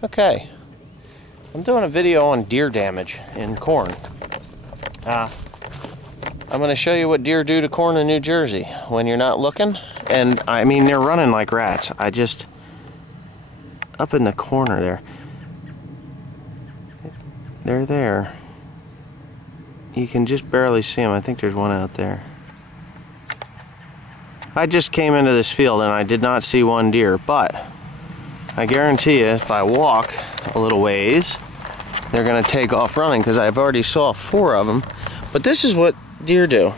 Okay, I'm doing a video on deer damage in corn. I'm going to show you what deer do to corn in New Jersey when you're not looking. And I mean, they're running like rats. Up in the corner there. They're there. You can just barely see them. I think there's one out there. I just came into this field and I did not see one deer, but I guarantee you if I walk a little ways, they're going to take off running because I've already saw 4 of them. But this is what deer do.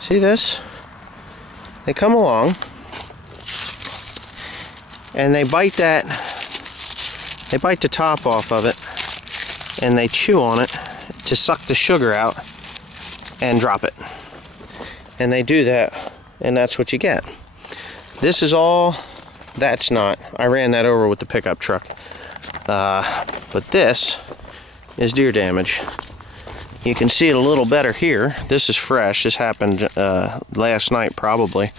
See this? They come along and they bite the top off of it and they chew on it to suck the sugar out and drop it. And they do that, and that's what you get. This is all. That's not. I ran that over with the pickup truck. But this is deer damage. You can see it a little better here. This is fresh. This happened last night probably.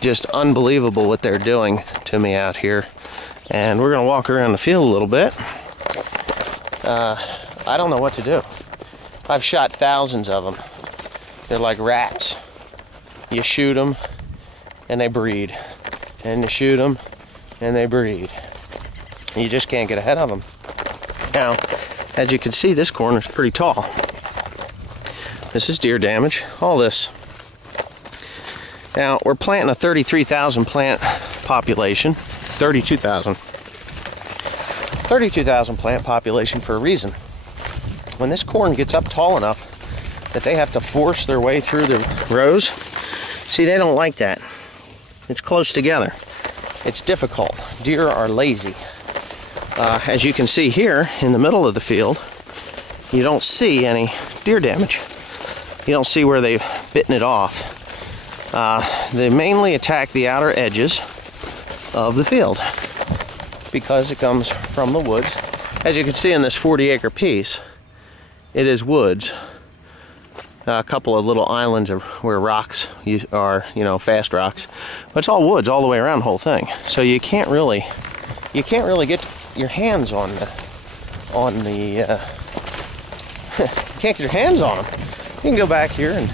Just unbelievable what they're doing to me out here. And we're going to walk around the field a little bit. I don't know what to do. I've shot thousands of them. They're like rats. You shoot them and they breed. And you shoot them, and they breed. You just can't get ahead of them. Now, as you can see, this corner is pretty tall. This is deer damage, all this. Now, we're planting a 33,000 plant population. 32,000. 32,000 plant population for a reason. When this corn gets up tall enough that they have to force their way through the rows, see, they don't like that. It's close together. It's difficult. Deer are lazy. As you can see here in the middle of the field, you don't see any deer damage. You don't see where they've bitten it off. They mainly attack the outer edges of the field because it comes from the woods. As you can see in this 40-acre piece, it is woods. A couple of little islands where rocks are, fast rocks, but it's all woods all the way around the whole thing. So you can't really get your hands on the you can't get your hands on them. You can go back here and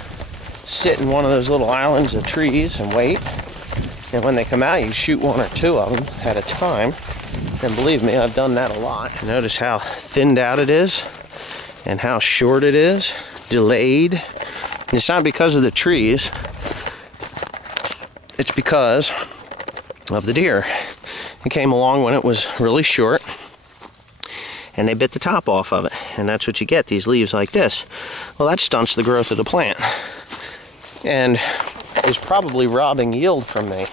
sit in one of those little islands of trees and wait. And when they come out, you shoot 1 or 2 of them at a time. And believe me, I've done that a lot. Notice how thinned out it is and how short it is. Delayed. And it's not because of the trees, it's because of the deer. It came along when it was really short and they bit the top off of it, and that's what you get, these leaves like this. Well, that stunts the growth of the plant and is probably robbing yield from me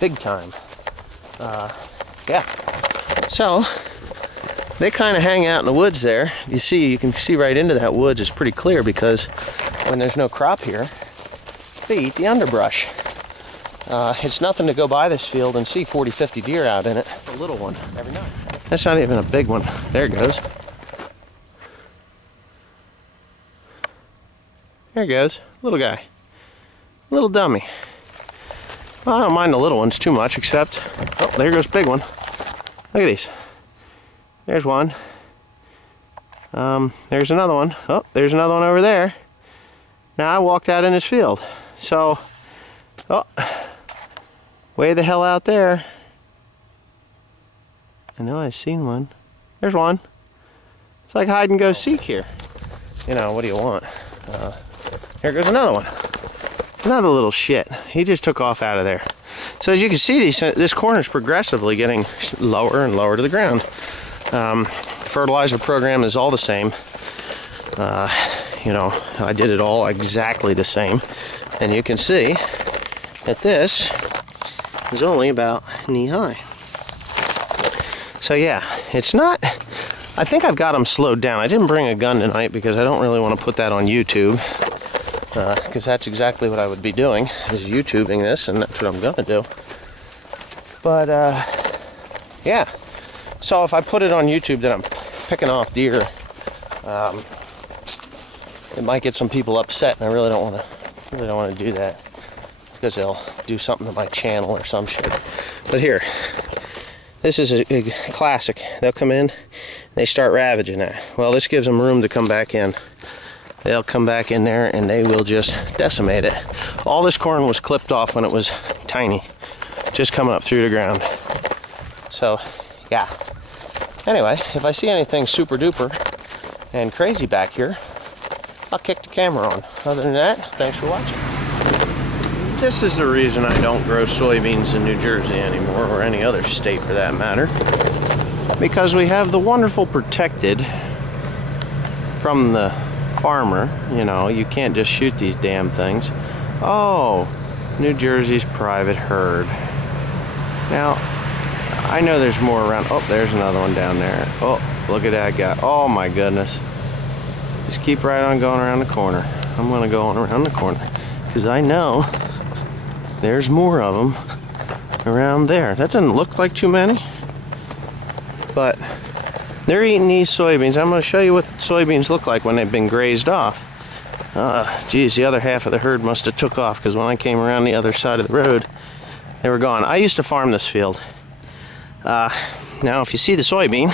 big time. Yeah, so they kind of hang out in the woods there. You can see right into that woods. It's pretty clear because when there's no crop here, they eat the underbrush. It's nothing to go by this field and see 40, 50 deer out in it. It's a little one every night. That's not even a big one. There it goes. There it goes. Little guy. Little dummy. Well, I don't mind the little ones too much, except, oh, there goes big one. Look at these. There's one. There's another one. Oh, there's another one over there. Now I walked out in this field. So, oh, way the hell out there. I know I've seen one. There's one. It's like hide and go seek here. What do you want? Here goes another one. Another little shit. He just took off out of there. So as you can see, this corner is progressively getting lower and lower to the ground. Fertilizer program is all the same. I did it all exactly the same. And you can see that this is only about knee high. So yeah, it's not, I think I've got them slowed down. I didn't bring a gun tonight because I don't really want to put that on YouTube. Because that's exactly what I would be doing, is YouTubing this, and that's what I'm gonna do. But yeah, so if I put it on YouTube that I'm picking off deer, it might get some people upset, and I really don't want to do that, because they'll do something to my channel or some shit. But here, This is a classic. They'll come in, they start ravaging that. Well, this gives them room to come back in. They'll come back in there and they will just decimate it. All this corn was clipped off when it was tiny, just coming up through the ground. So, yeah. Anyway, if I see anything super duper and crazy back here, I'll kick the camera on. Other than that, thanks for watching. This is the reason I don't grow soybeans in New Jersey anymore, or any other state for that matter. Because we have the wonderful protected from the farmer. You know, you can't just shoot these damn things. Oh, New Jersey's private herd. Now, I know there's more around. Oh, there's another one down there. Oh, look at that guy. Oh my goodness. Just keep right on going around the corner. I'm gonna go on around the corner because I know there's more of them around there. That doesn't look like too many, but they're eating these soybeans. I'm gonna show you what soybeans look like when they've been grazed off. Geez, the other half of the herd must have took off because when I came around the other side of the road, they were gone. I used to farm this field. Now, if you see the soybean,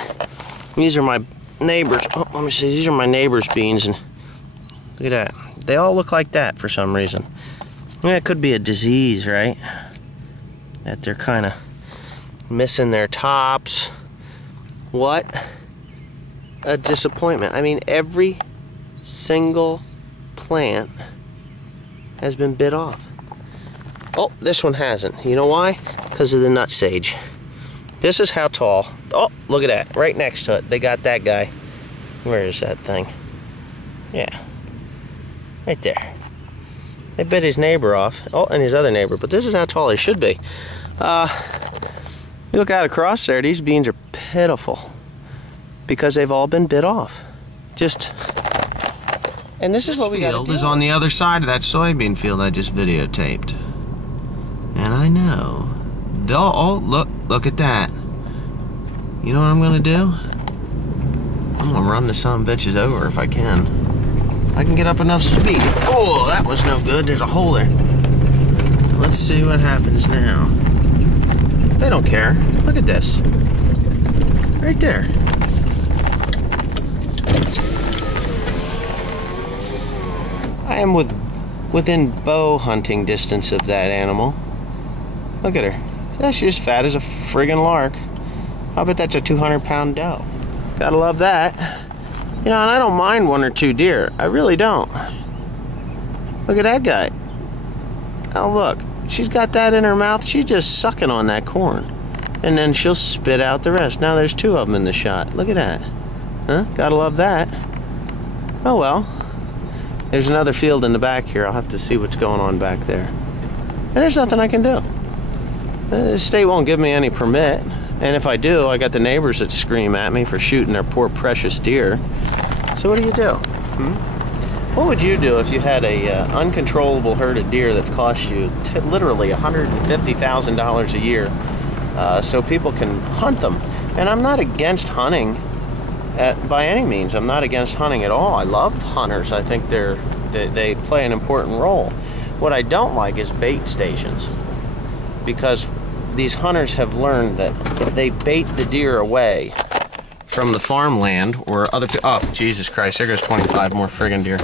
these are my neighbors. Oh, let me see. These are my neighbors' beans, and look at that. They all look like that for some reason. Yeah, it could be a disease, right? That they're kind of missing their tops. What a disappointment. I mean, every single plant has been bit off. Oh, this one hasn't. You know why? Because of the nut sage. This is how tall. Oh, look at that. Right next to it. They got that guy. Where is that thing? Yeah. Right there. They bit his neighbor off. Oh, and his other neighbor. But this is how tall he should be. You look out across there, these beans are pitiful. Because they've all been bit off. Just... And this is what we got to do. Field is on the other side of that soybean field I just videotaped. And I know. Oh, look at that. You know what I'm gonna do? I'm gonna run the son of bitches over if I can. I can get up enough speed. Oh, that was no good. There's a hole there. Let's see what happens now. They don't care. Look at this. Right there. I am within bow hunting distance of that animal. Look at her. Yeah, she's as fat as a friggin' lark. I bet that's a 200-pound doe. Gotta love that. You know, and I don't mind 1 or 2 deer. I really don't. Look at that guy. Oh, look. She's got that in her mouth. She's just sucking on that corn. And then she'll spit out the rest. Now there's 2 of them in the shot. Look at that. Huh? Gotta love that. Oh, well. There's another field in the back here. I'll have to see what's going on back there. And there's nothing I can do. The state won't give me any permit, and if I do, I got the neighbors that scream at me for shooting their poor precious deer. So what do you do? What would you do if you had a uncontrollable herd of deer that cost you literally $150,000 a year so people can hunt them? And I'm not against hunting by any means. I'm not against hunting at all. I love hunters. I think they play an important role. What I don't like is bait stations. Because these hunters have learned that if they bait the deer away from the farmland or other... Oh, Jesus Christ, there goes 25 more friggin' deer.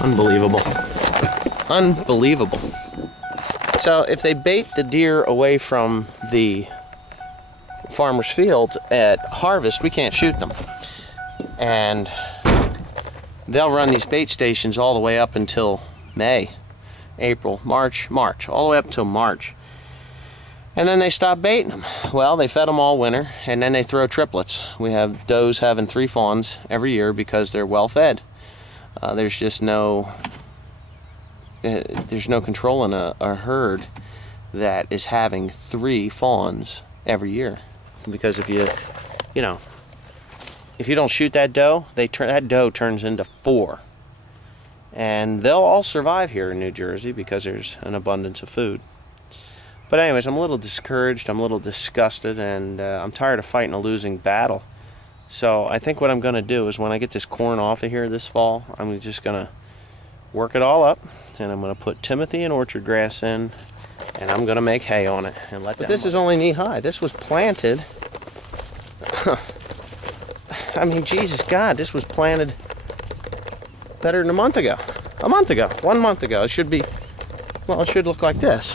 Unbelievable. Unbelievable. So if they bait the deer away from the farmer's field at harvest, we can't shoot them. And they'll run these bait stations all the way up until May, April, March, all the way up until March. And then they stop baiting them. Well, they fed them all winter, and then they throw triplets. We have does having 3 fawns every year because they're well fed. There's just no controlling a herd that is having 3 fawns every year. Because if you don't shoot that doe, that doe turns into 4. And they'll all survive here in New Jersey because there's an abundance of food. But anyways, I'm a little discouraged, I'm a little disgusted, and I'm tired of fighting a losing battle. So I think what I'm going to do is when I get this corn off of here this fall, I'm just going to work it all up, and I'm going to put Timothy and orchard grass in, and I'm going to make hay on it. And let. But this is only knee high. This was planted I mean, Jesus God, this was planted better than a month ago. 1 month ago. It should be, well, it should look like this.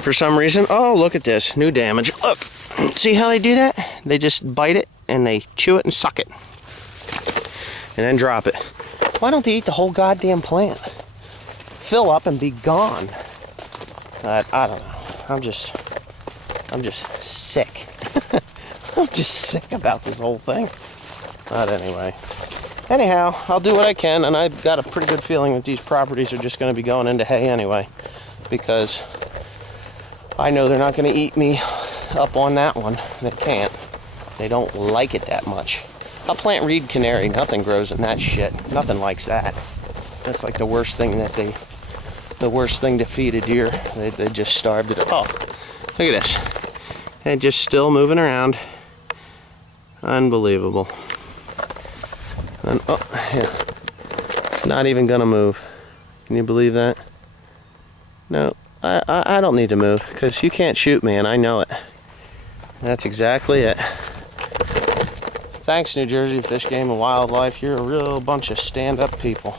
For some reason, oh, look at this, new damage. Look, see how they do that? They just bite it and they chew it and suck it. And then drop it. Why don't they eat the whole goddamn plant? Fill up and be gone. I don't know. I'm just sick. I'm just sick about this whole thing. But anyway. Anyhow, I'll do what I can, and I've got a pretty good feeling that these properties are just going to be going into hay anyway, because I know they're not going to eat me up on that one. They can't. They don't like it that much. I'll plant reed canary. Nothing grows in that shit. Nothing likes that. That's like the worst thing to feed a deer. They just starved it. Oh, look at this. And just still moving around. Unbelievable. And, oh, yeah. Not even gonna move. Can you believe that? No, I don't need to move, because you can't shoot me, and I know it. That's exactly it. Thanks, New Jersey Fish, Game, and Wildlife. You're a real bunch of stand-up people.